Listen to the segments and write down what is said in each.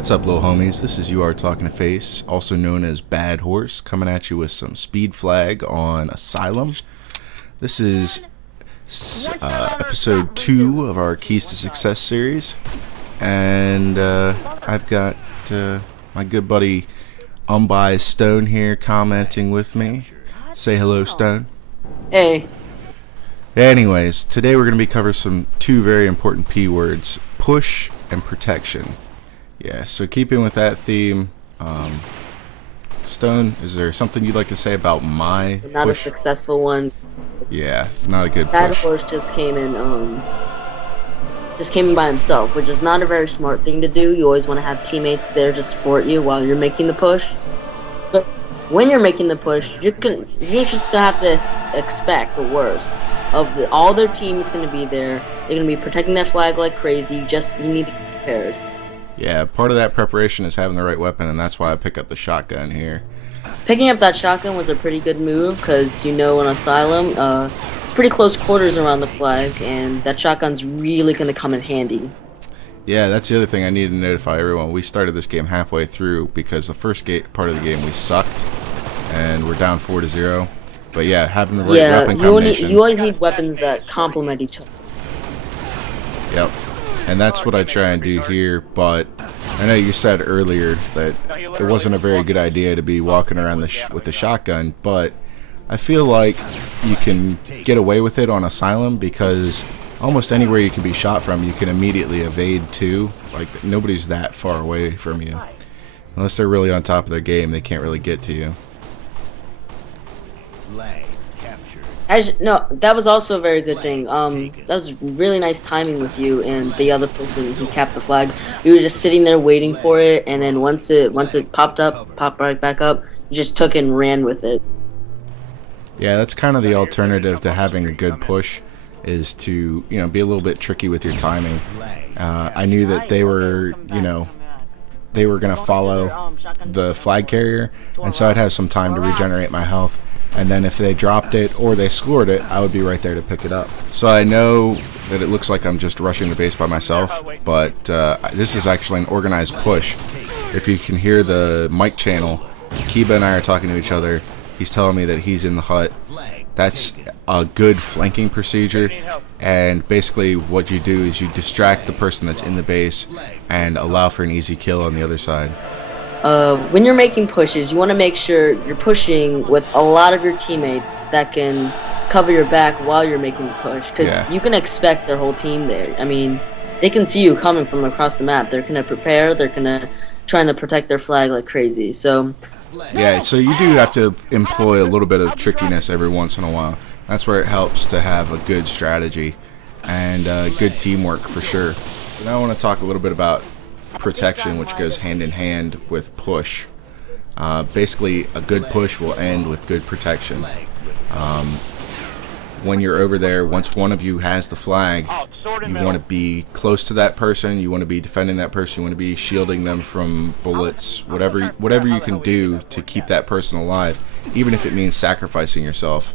What's up, little homies? This is You Are Talking to Face, also known as Bad Horse, coming at you with some speed flag on Asylum. This is episode 2 of our Keys to Success series, and I've got my good buddy Unbiased Stone here commenting with me. Say hello, Stone. Hey. Anyways, today we're going to be covering two very important P words, push and protection. Yeah, so keeping with that theme, Stone, is there something you'd like to say about my Not push? a successful one. Yeah, not a good Bad push. Horse just came in by himself, which is not a very smart thing to do. You always want to have teammates there to support you while you're making the push. But when you're making the push, you're just gonna have to expect the worst. All their team is gonna be there. They're gonna be protecting that flag like crazy. You need to be prepared. Yeah, part of that preparation is having the right weapon, and that's why I pick up the shotgun here. Picking up that shotgun was a pretty good move because, in Asylum, it's pretty close quarters around the flag, and that shotgun's really going to come in handy. Yeah, that's the other thing I need to notify everyone. We started this game halfway through because the first part of the game we sucked, and we're down 4-0. But yeah, having the right weapon combination. You always need weapons that complement each other. Yep. And that's what I try and do here, but I know you said earlier that it wasn't a very good idea to be walking around with the shotgun, but I feel like you can get away with it on Asylum because almost anywhere you can be shot from, you can immediately evade too. Like, nobody's that far away from you. Unless they're really on top of their game, they can't really get to you. No, that was also a very good thing. That was really nice timing with you and the other person who capped the flag. We were just sitting there waiting for it, and then once it popped right back up, you just took it and ran with it. Yeah, that's kind of the alternative to having a good push, is to be a little bit tricky with your timing. I knew that they were gonna follow the flag carrier, and so I'd have some time to regenerate my health. And then if they dropped it or they scored it, I would be right there to pick it up. So I know that it looks like I'm just rushing the base by myself, but this is actually an organized push. If you can hear the mic channel, Kiba and I are talking to each other. He's telling me that he's in the hut. That's a good flanking procedure, and basically what you do is you distract the person that's in the base and allow for an easy kill on the other side. When you're making pushes, you want to make sure you're pushing with a lot of your teammates that can cover your back while you're making the push, because you can expect their whole team there. I mean, they can see you coming from across the map. They're going to prepare. They're going to trying to protect their flag like crazy. So yeah, so you do have to employ a little bit of trickiness every once in a while. That's where it helps to have a good strategy and good teamwork for sure. So now I want to talk a little bit about protection, which goes hand in hand with push. Basically, a good push will end with good protection. When you're over there, once one of you has the flag, you want to be close to that person. You want to be defending that person. You want to be shielding them from bullets. Whatever you can do to keep that person alive, even if it means sacrificing yourself.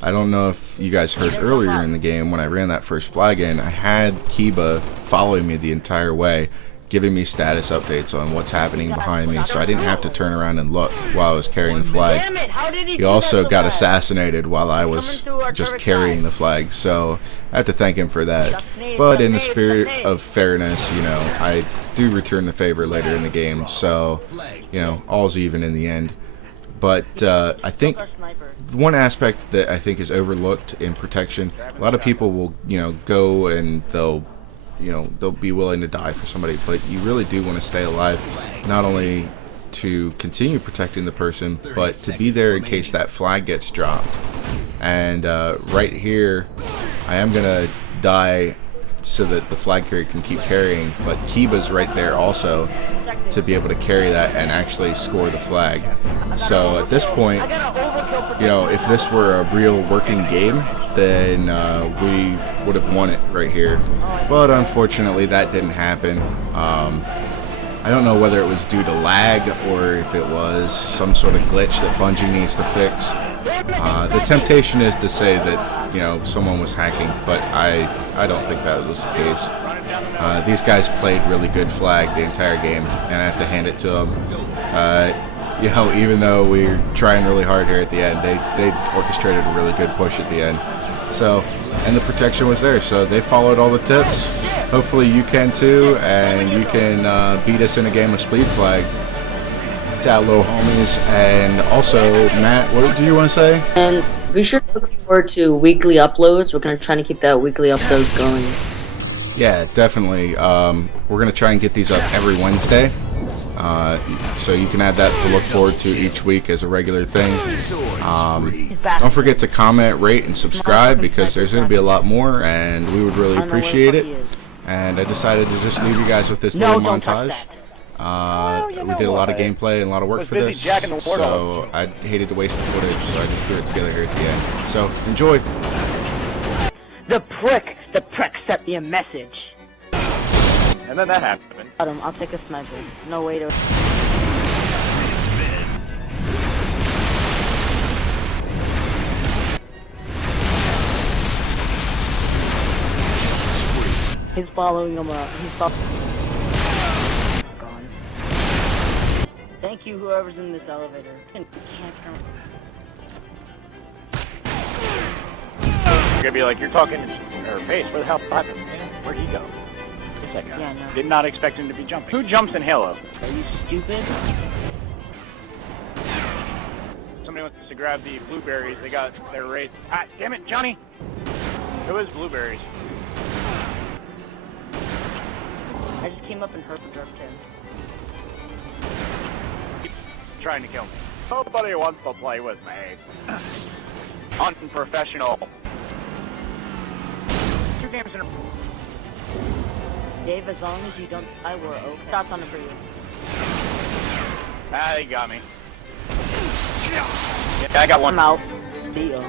I don't know if you guys heard earlier in the game when I ran that first flag in, I had Kiba following me the entire way, giving me status updates on what's happening behind me, so I didn't have to turn around and look while I was carrying the flag. He also got assassinated while I was just carrying the flag, so I have to thank him for that. But in the spirit of fairness, I do return the favor later in the game, so, all's even in the end. But I think one aspect that I think is overlooked in protection, a lot of people will, go and they'll be willing to die for somebody, but you really do want to stay alive, not only to continue protecting the person, but to be there in case that flag gets dropped. And right here, I am going to die so that the flag carrier can keep carrying, but Kiba's right there also to be able to carry that and actually score the flag. So at this point, if this were a real working game, then we would have won it right here. But unfortunately, that didn't happen. I don't know whether it was due to lag or if it was some sort of glitch that Bungie needs to fix. The temptation is to say that someone was hacking, but I don't think that was the case. These guys played really good flag the entire game, and I have to hand it to them. You know, even though we're trying really hard here at the end, they orchestrated a really good push at the end. So, and the protection was there, so they followed all the tips. Hopefully you can too, and you can beat us in a game of speed flag. It's out, little homies. And also, Matt, what do you want to say? And be sure to look forward to weekly uploads. We're going to try to keep that weekly uploads going. Yeah, definitely. We're going to try and get these up every Wednesday. So you can add that to look forward to each week as a regular thing. Don't forget to comment, rate, and subscribe, because there's going to be a lot more, and we would really appreciate it. And I decided to just leave you guys with this little montage. We did a lot of gameplay and a lot of work for this, so I hated to waste the footage, so I just threw it together here at the end. So, enjoy! The prick sent me a message. And then that happened. I'll take a sniper. No way to... He's following him up. He's gone. Thank you, whoever's in this elevator. Can't You're gonna be like, you're talking to her face. Where the hell happened? Where'd he go? What's that guy? Yeah, no. Did not expect him to be jumping. Who jumps in Halo? Are you stupid? Somebody wants to grab the blueberries. They got their race. Ah, damn it, Johnny! Who is blueberries? I just came up and hurt the drug him. Trying to kill me. Nobody wants to play with me. Unprofessional. 2 games in a... Dave, as long as you don't die, we're okay. Shots on it for you. Ah, they got me. Yeah, I got one. I'm out. See ya.